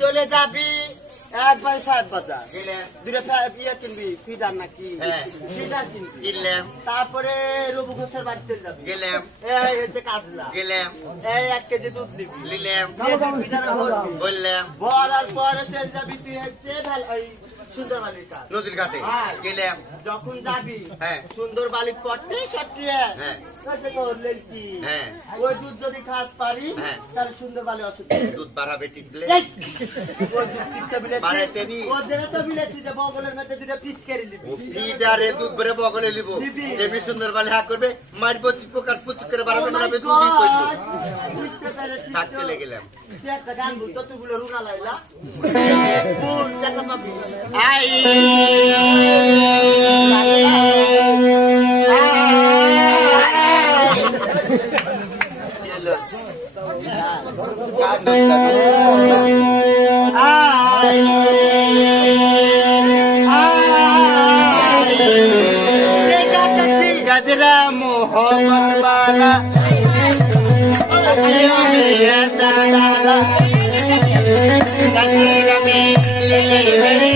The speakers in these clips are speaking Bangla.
চলে যাবি একবার সাহেব বাজার দুটো ইয়ে কিনবি ফিডার নাকি ফিডার কিনবি তারপরে রবু ঘোষের বাড়ি চলে যাবি গেলাম এই হচ্ছে কাজলা গেলাম এই 1 কেজি দুধ দিবি নিলাম ফিডার বলবি বললাম বলার পরে চলে যাবি তুই হচ্ছে ভালো ওই সুন্দর বালির কাজ নদীর ঘাটে গেলাম যখন যাবি হ্যাঁ সুন্দর বালি কটে কাটিয়ে হ্যাঁ করলেন কি হ্যাঁ ওই দুধ যদি খাত পারি হ্যাঁ তাহলে সুন্দর বালি অসুবিধা দুধ বাড়াবে টিকলে বগলের মধ্যে দুটো পিচ কেড়ে নিবি ফিডারে দুধ ভরে বগলে নিব দেবী সুন্দর বালি হাত করবে মারবো চিপকার পুচুক করে বাড়াবে বাড়াবে দুধই কইলো থাক চলে গেলাম একটা গান বলতো তুইগুলো রুনা লাইলা আই गजरा मोहब्बत वाला गजरा में मेरी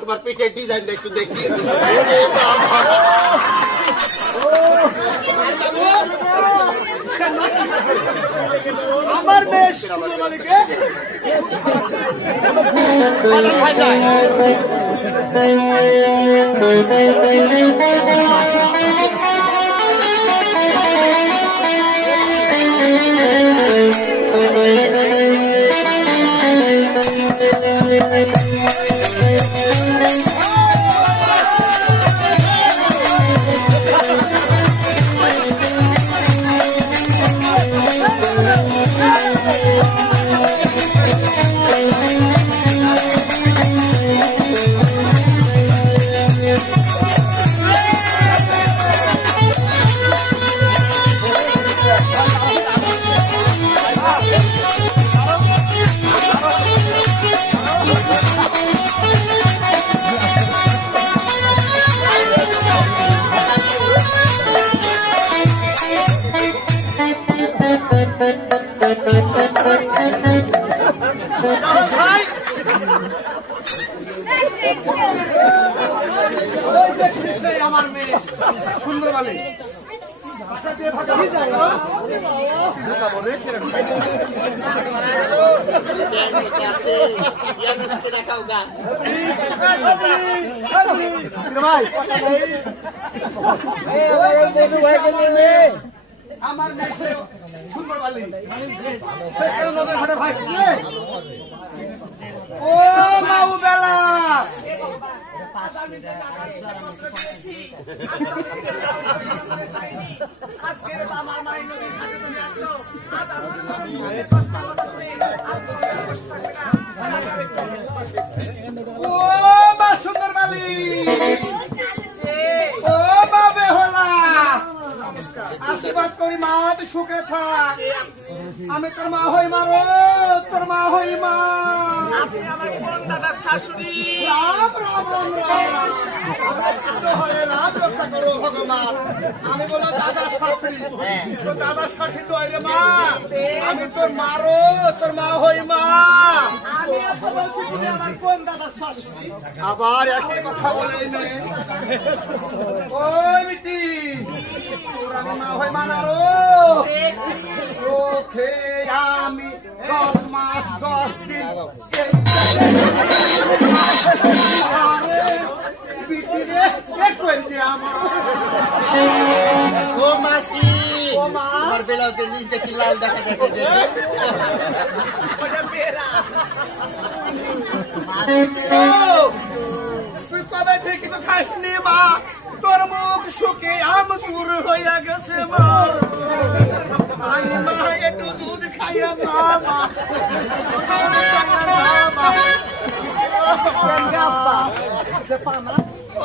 তোমার পিঠের ডিজাইনটা একটু দেখি আমার মেয়ে সুন্দর মালিকে আমার মেয়ে সুন্দর মালিক আমার সুন্দর মালিক ও মাউ বেলা আজ আমি যে টাকার পত্র দিয়েছি, আজকের আমার মায়ের নদীর ঘাটে তুমি আসলো, আজ আমার মায়ের কষ্ট করতে আর তুমি আর কষ্ট থাকবে না। ও মা সুন্দর বালি, ও মা বেহলা, আশীর্বাদ করি মা তুই সুখে থাক। আমি তোর মা হই মা রো, তোর মা হই মা। আপনি আমার কোন দাদার শাশুড়ি? রাম রাম রাম রাম রাম হরে রাম, রক্ষা করো ভগবান। আমি বলো দাদা শাশুড়ি, তো দাদা শাশুড়ি নয় রে মা, আমি তোর মা রো, তোর মা হই মা। আমি আবার বলছি তুমি আমার কোন দাদার শাশুড়ি? আবার একই কথা বলে নে। ওই বিটি, তোর আমি মা হই মানা রো, ওকে আমি 10 মাস 10 দিন আরে বিটি রে, এক কইতে আমার ও মাসি, ও মা। তোমার বেলাতে নিচে কি লাল দেখা দেখে যে ওটা বেরা। তুই কবে থেকে তো খাসনি মা, তোর মুখ শুকে আমসুর হইয়া গেছে মা। আই মা একটু দুধ খাইয়া না মা,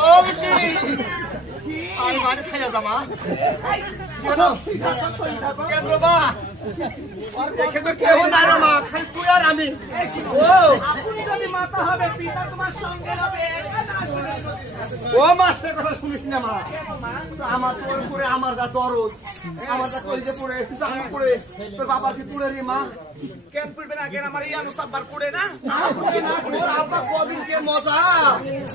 ও বিটি, আই মানে খাইয়া যা মা। কেন কেন মা, দেখে তো কেউ নাই রে মা, খালি তুই আর আমি। ও আপনি যদি মাতা হবে, পিতা তোমার সঙ্গে হবে, এখানে আসলে ও মা, সে কথা শুনিস না মা। আমার তোর উপরে আমার যা দরদ, আমার যা কলজে পড়ে জাহান পড়ে, তোর বাবা কি পড়ে রে মা? কেন পড়বে না? কেন আমার ইয়া মুস্তাফার পড়ে না? তোর আব্বা কদিন কে মজা,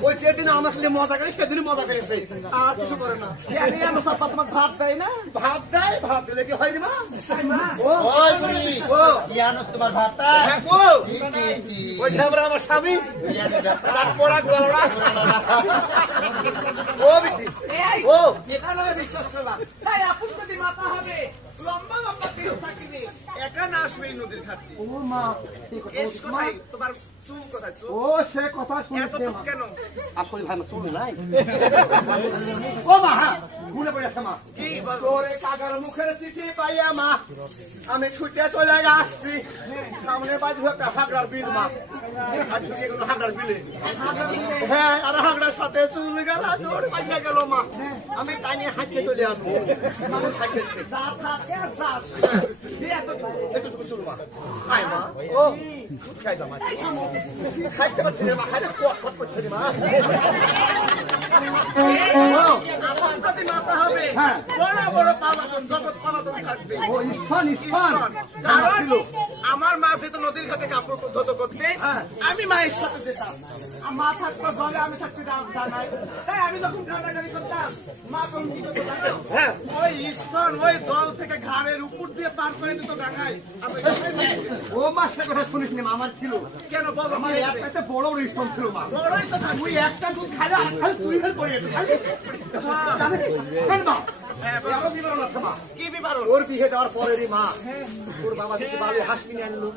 ওই যেদিন আমার সাথে মজা করে সেদিন মজা করেছে, আর কিছু করে না। কেন ইয়া মুস্তাফা তোমাকে ভাত দেয় না? ভাত দেয়, ভাত দিলে কি হয় রে মা? ও ওই বুড়ি, ও ইয়ানো তোমার ভাতা হ্যাঁ গো, ওই ঝামরা আমার স্বামী রাত পড়া গলড়া। ও বিটি, এই, ও এটা নয় বিশ্বাস করবা। তাই আপনি যদি মাতা হবে, লম্বা লম্বা কেস থাকিবে, একা না আসবে এই নদীর ঘাটে। ও মা, এই কথা কেস বলছিস মা? কোথায়? তোমার চুল কোথায়? চুল ও সে কথা শুনিস এত রে দুঃখ মা। কেন? আসলে ভাই আমার শুনে নাই। ও মা, হ্যাঁ ভুলে পড়েছে মা। কি বল? তোর এই কাকার মুখের চিঠি পাইয়া মা, আমি ছুটে চলে আসছি। সামনে বাজু একটা হাগড়ার বিল মা, আর ঢুকে গেল হাগড়ার বিলে। হ্যাঁ, আর হাগড়ার সাথে চুল গেল, দৌড়ে বাজে গেল মা। আমি টাইনে হাঁটতে চলে আসবো, মানুষ হাঁটতেছে। যা থাকে আর যা আসে। এই এত দুঃখ। একটু চুল মা, আয় মা। ও খাই দাও মা, খাইতে পারছি রে মা, খাইতে কট করছে রে মা। ও আমার যদি মাতা হবে, হ্যাঁ। বড় বড় পালাতন, জগৎ পালাতন থাকবে। ও ইস্তান ইস্তান কারণ আমার মা যেত নদীর ঘাটে কাপড় ধুতো করতে, আমি মায়ের সাথে যেতাম। আর মা থাকতো জলে, আমি থাকতে জানাই। তাই আমি যখন ঘাটাঘাটি করতাম, মা তখন কি করতো জানো? হ্যাঁ। ওই স্তন, ওই জল থেকে ঘাড়ের উপর দিয়ে পার করে দিত ডাঙায়। আমি ও মা, সে কথা শুনিস নি মা, আমার ছিল। কেন বলো? আমার কি হয়েছে? একটা বড় রিস্টন ছিল মা। বড়ই তো থাকবে। তুই একটা দুধ খাইলে আর খালি তুই ফেল করে যেত জানিস? শোন মা, আরো বিবরণ আছে মা। কি বিবরণ? ওর বিয়ে দেওয়ার পরেরই মা, ওর বাবা কিছু বালি হাঁস কিনে আনলো,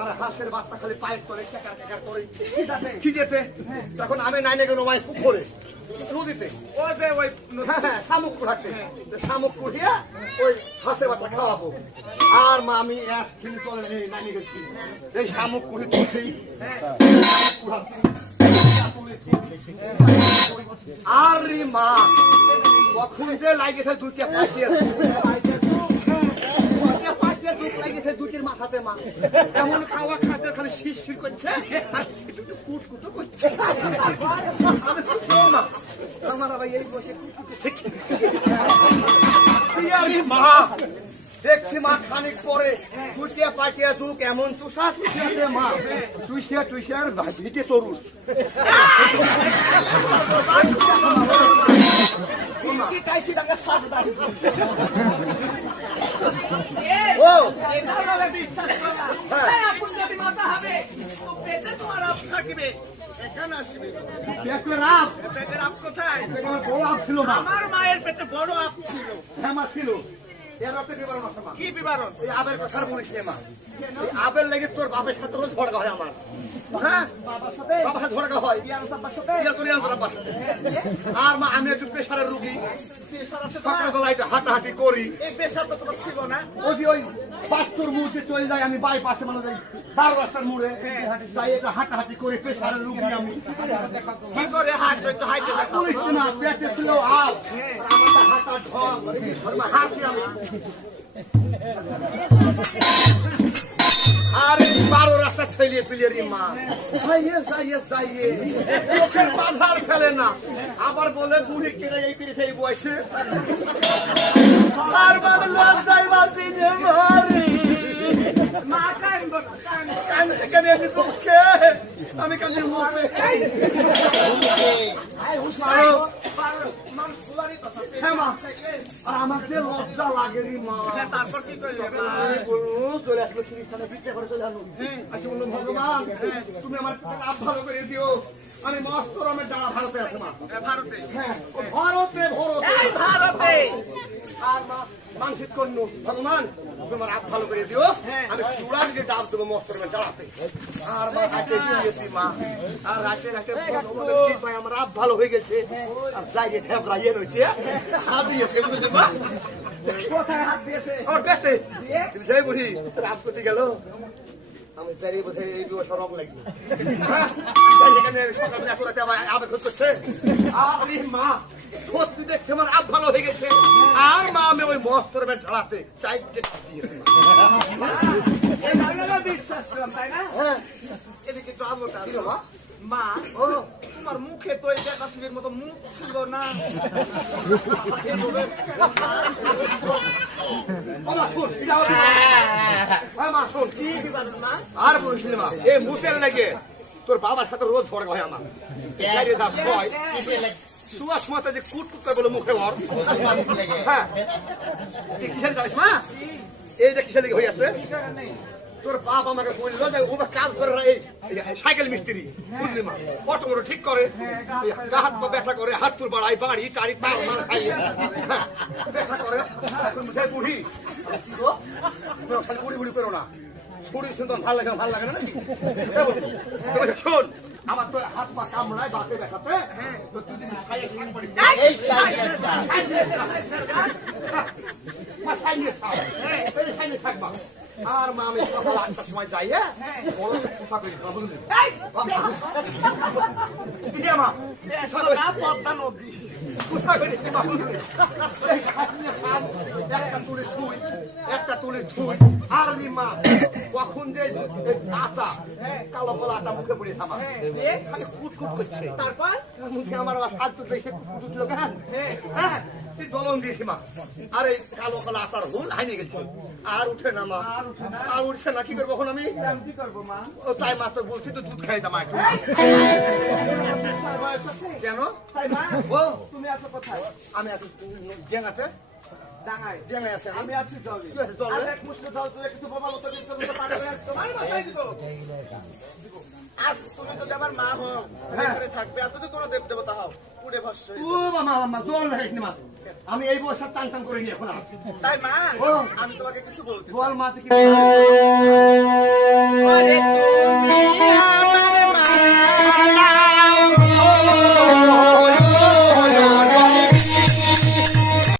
আর হাঁসের বাচ্চা খালি পায়ের করে কেকার কেকার করে খিদেতে। তখন আমি নাইনে গেল মায়ের পুকুরে নদীতে, ও যে ওই হ্যাঁ হ্যাঁ শামুক কুড়াতে, শামুক কুড়িয়ে ওই হাঁসের বাচ্চা খাওয়াবো। আর মা আমি এক কিলো চলে নেই নামি গেছি, এই শামুক কুড়ি তুলছি, আর রে মা কখন যে লাগেছে দুইটা পাঠিয়ে লাগিয়েছে দুটির মাথাতে মা, এমন খাওয়া খাতে খালি শিরশির করছে আর কুটকুটো করছে। আমি বলছি, ও মা, আমার আবার এই বসে কুটকুটো মা দেখছি মা খানিক পরে চুটিয়া পাটিয়া দুঃখ এমন চুষা চুষিয়াছে মা, টুইসিয়া আর ভিটে তরুষ। ও বিশ্বাস করা। এখন যদি মাতা হবে, পেটে তোমার আপ থাকিবে, এখানে আসবে। পেটের রাপ, পেটের আপ কোথায়? আমার বড় আপ ছিল মা, আমার মায়ের পেটে বড় আপ ছিল। হ্যাঁ মা ছিল। এর রক্তে বিবরণ আছে মা। কি বিবরণ? এই আবের কথা বলিস নে মা। এই আবের লেগে তোর বাপের সাথে রোজ ঝগড়া হয় আমার। হ্যাঁ, বাবার সাথে? বাবার সাথে ঝগড়া হয়। ইয়ার বাবার সাথে? ইয়া তোর ইয়ার বাবার সাথে। আর মা আমি একটু প্রেশারের রুগী, প্রেশার আছে তোমার? সকালবেলা একটু হাঁটাহাঁটি করি। এই প্রেশার তো তোমার ছিল না? ওই বাচ্চুর মুড়তে চলে যাই, আমি বাইপাসে মানে যাই 12 রাস্তার মোড়ে তাই এটা হাঁটাহাঁটি করি, প্রেশারের রুগী আমি। কি করে হাঁটছো? একটু হাঁটে দেখো। বলিস না, পেটে ছিল আপ, আমার হাঁটার ঢং, হাঁটি আমি। আরে 12 রাস্তা ছেলিয়ে পিলিয়ে রে মা, যাইয়ে লোকের বাধাল ফেলে না, আবার বলে বুড়ি কেটে এই পিড়িতে এই বয়সে। আর মানে লজ্জায় বাঁচি রে মারি, মা কান্দো না, কান্দো। কান্দে কেন আমি দুঃখে, আমি কান্দি মুখে। পারো, পারো। মা ফুলারি কথা। হ্যাঁ মা, আর আমার যে লজ্জা লাগে রে মা। হ্যাঁ, তারপর কি করলে? আমি বলবো, চলে আসলো খ্রিস্টানে ভিক্ষা করে চলে আসলো। আচ্ছা বললো ভগবান তুমি আমার লাভ ভালো করে দিও, আমি মস্ত রমের যারা ভারতে আছে মা। ভারতে? হ্যাঁ, ও ভারতে ভারতে। এই ভারতে? আর মা মানসিক করল ভগবান তোমার হাত ভালো করে দিও, আমি চূড়া দিকে ডাব দেবো মস্ত রমের যাড়াতে। আর মা রাতে গিয়েছি মা, আর রাতে রাতে আমার হাত ভালো হয়ে গেছে, আর যাই ঢেবরা ইয়ে রয়েছে হাত দিয়েছে বুঝলি মা। কোথায় হাত দিয়েছে? আমার পেটে দিয়ে? যাই বুঝি রাত করতে গেল, আমি চারি বোধহয় এই বিবসা রং লাগলো। হ্যাঁ, যাই এখানে সকালে এখন রাতে আবার আবেগ হচ্ছে। আরে মা সত্যি দেখছে আমার আব ভালো হয়ে গেছে, আর মা আমি ওই মস্ত রমের ঢালাতে চাই দিয়েছি। এই ভালোটা বিশ্বাস করলাম, তাই না? হ্যাঁ, এদিকে একটু আলোটা কি হলো, মা? মা, তোমার মুখে তো এই দেখাচ্ছির মতো মুখ ছিল না। বাবা শোন, এটা হলো হ্যাঁ মা শোন, কি বিবাদন মা? আর বলিস না মা, এই মুখের লেগে তোর বাবার সাথে রোজ ঝগড়া হয় আমার। বাইরে যা হয় সুয়াস মাথা যে কুটকুট বলে মুখে ওর। হ্যাঁ, তুই কিসের জানিস মা? এই যে কিসের লেগে হয়ে আছে, তোর বাপ আমাকে বললো যে ও কাজ করে এই সাইকেল মিস্ত্রি বুঝলি মা, অটো মোটো ঠিক করে, গা হাত পা ব্যথা করে, হাত তুল বাড়াই বাড়ি টাড়ি পা মাল খাই ব্যথা করে। বুড়ি কি গো, খালি বুড়ি বুড়ি করো না, ছুরি শুনতাম ভাল লাগে না নাকি? শোন, আমার তো হাত পা কামড়ায় বাপে দেখাতে, তো তুই যদি সাইয়ে শাক পড়ি এই সাইয়ে শাক মা। আর মা আমি সকাল 8টার সময় যাই, বড় কথা কই বুঝলি মা, পদ্মা নদী। একটা তুলে ধুই আর মা কখন যে আটা কালো কলা আটা মুখে পড়ে থামা খালি কুটকুট করছে। তারপর মুখে আমার সাহায্য দেখে কুটকুট উঠলো, হ্যাঁ দলন দিয়েছি মা, আর এই কালো কলা আটার হুল হাইনে গেছে, আর উঠে না মা, আর উঠছে না। কি করবো এখন আমি? কি করবো মা? ও তাই মা তো বলছি তো দুধ খাই দাম একটু। বয়স আছে? কেন? তাই মা, ও তুমি আছো কোথায়? আমি আছি জেনাতে, ডাঙায়। জেনায় আছে আমি আছি জলে। কি আছে জলে? আর এক মুষ্টি জল তুলে কিছু বোমা মতো দিতে বলতে পারবে না, তোমার বাসায় দিব। আজ তুমি যদি আমার মা হও, এখানে থাকবে, আর যদি কোনো দেব দেবতা হও, পুড়ে ভস্ম হয়ে ও মামা জল রাখিস মা, আমি এই বয়সে টান টান করে নি এখন আর। যাবে। তাই মা, ও। আমি তোমাকে কিছু বলতে বল মা তুই কি ওরে